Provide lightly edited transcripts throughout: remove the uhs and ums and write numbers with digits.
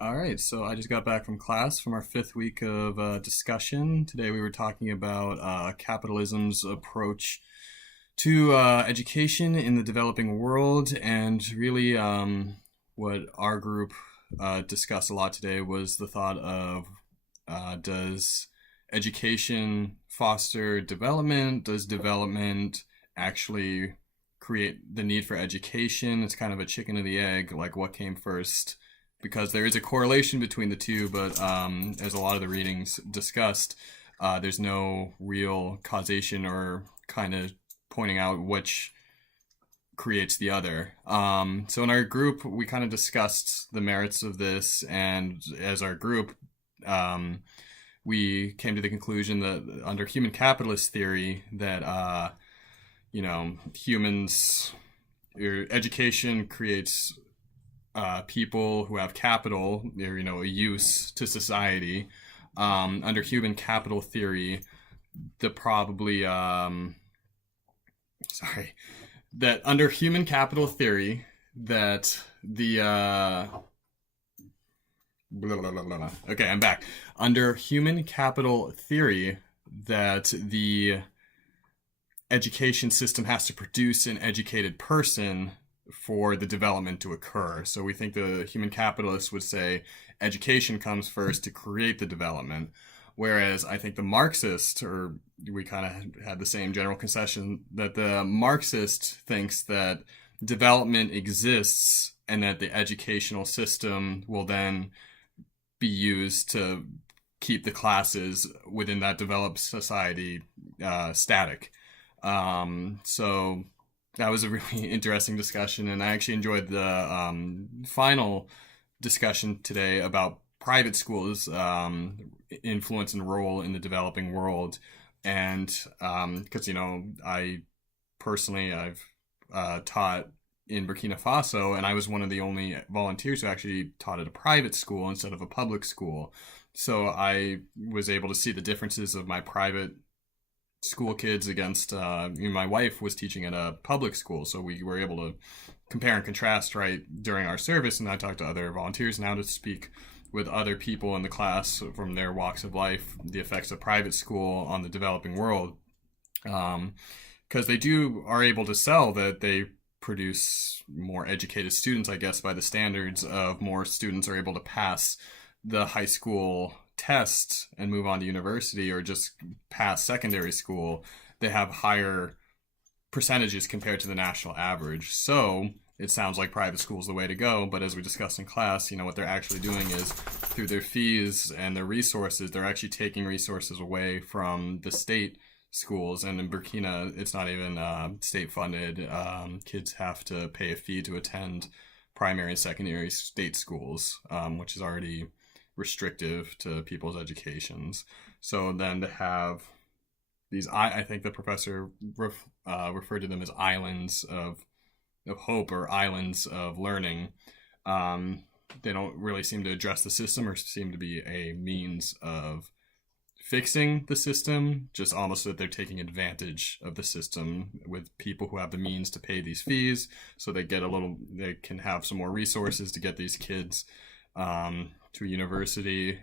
All right, so I just got back from class from our fifth week of discussion. Today we were talking about capitalism's approach to education in the developing world, and really what our group discussed a lot today was the thought of does education foster development? Does development actually create the need for education? It's kind of a chicken or the egg, like what came first? Because there is a correlation between the two, but as a lot of the readings discussed, there's no real causation or kind of pointing out which creates the other. So in our group, we kind of discussed the merits of this, and as our group, we came to the conclusion that under human capitalist theory, that humans, your education creates people who have capital, or a use to society. Under human capital theory, the probably sorry that under human capital theory that the blah, blah, blah, blah. Okay, I'm back. Under human capital theory, that the education system has to produce an educated person for the development to occur. So we think the human capitalists would say education comes first to create the development. Whereas I think the Marxist, or we kind of had the same general concession, that the Marxist thinks that development exists and that the educational system will then be used to keep the classes within that developed society static. So that was a really interesting discussion, and I actually enjoyed the final discussion today about private schools' influence and role in the developing world. And because I personally I've taught in Burkina Faso, and I was one of the only volunteers who actually taught at a private school instead of a public school. So I was able to see the differences of my private school kids against my wife was teaching at a public school, so we were able to compare and contrast right during our service. And I talked to other volunteers now to speak with other people in the class from their walks of life, the effects of private school on the developing world, because they are able to sell that they produce more educated students, I guess, by the standards of more students are able to pass the high school test and move on to university, or just pass secondary school. They have higher percentages compared to the national average. So it sounds like private school is the way to go. But as we discussed in class, what they're actually doing is through their fees and their resources, they're actually taking resources away from the state schools. And in Burkina, it's not even state funded. Kids have to pay a fee to attend primary and secondary state schools, which is already restrictive to people's educations. So then to have these, I think the professor referred to them as islands of hope, or islands of learning. They don't really seem to address the system, or seem to be a means of fixing the system, just almost that they're taking advantage of the system with people who have the means to pay these fees, so they can have some more resources to get these kids to a university,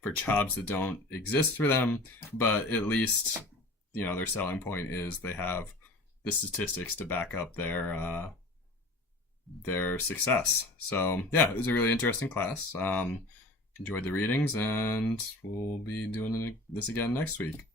for jobs that don't exist for them. But at least their selling point is they have the statistics to back up their success. So yeah, it was a really interesting class. Enjoyed the readings, and we'll be doing this again next week.